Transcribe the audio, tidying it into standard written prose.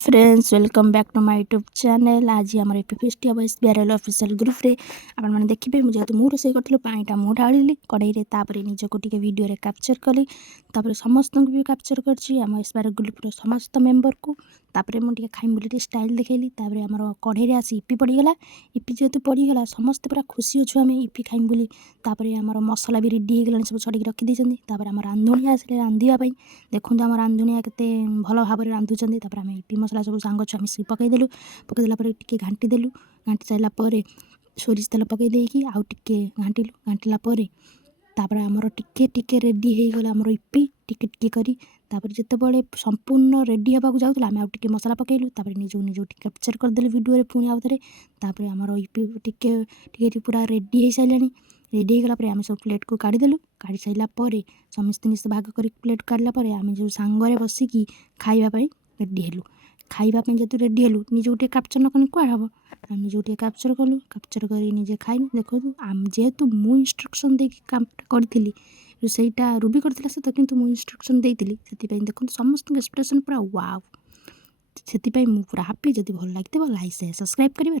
Friends welcome back to my YouTube channel. आज आम एपी फेस्ट हम एसबीआर ऑफिशियल ग्रुप रे आपने देखिए मुझे जेहतु मुझे रोसे करी पाटा मु ढाली कड़े निजक टे वीडियो कैप्चर कली समस्त भी कैप्चर करम एसबीआर ग्रुप समस्त मेम्बर को मुझे खाई बोली स्टाइल देखली आम कढ़े आसी इपी पड़गला इपी जेहतु पड़गला समस्त पूरा खुशी अच्छु आम इपी खाई बोली आम मसला भी रेडी होगा सब छड़ी रखी आम रांधुणी आसे रांधापी देखते आम रांधुणिया के भल भाव में रांधुंट आम इपी मसला सब सांग छुआ मिसिक पकईदेलु पकईदेला टे घाटीदेलु घाटी सारापर सोरिष तेल पकईदेकी आउ टे घाटिलु घाटिला आमर टिके रेडी हो गला आमर इपी टिके टिके करी जितेबाला संपूर्ण रेडी होगा जाऊला आम आउ मसला पकईलु निज कैप्चर करदेलु वीडियो पुणी आउ थे आमर इपी टिके पूरा रेडी हो सारे रेडी होगा आम सब प्लेट को काढ़ीदेलु काढ़ी सारापर समस्त निज भाग कर प्लेट काढ़ला आम जो सांगे बसिकी खावाई रेडी हेलु खावाई जो रेडी हेलु निज गोटे कैप्चर नकले क्या हम निज गोटे कैप्चर कलु कैप्चर कर निजे खाइलु देखो जेहेतु मु इंस्ट्रक्शन देकी काम करी रोसईटा रूबी करथिला सत किंतु मु इंस्ट्रक्शन देइतिली सेति देखो समस्त एक्सप्रेशन पूरा वाव से पूरा हैप्पी जदि भल लगे लाइक शेयर सब्सक्राइब करेंगे।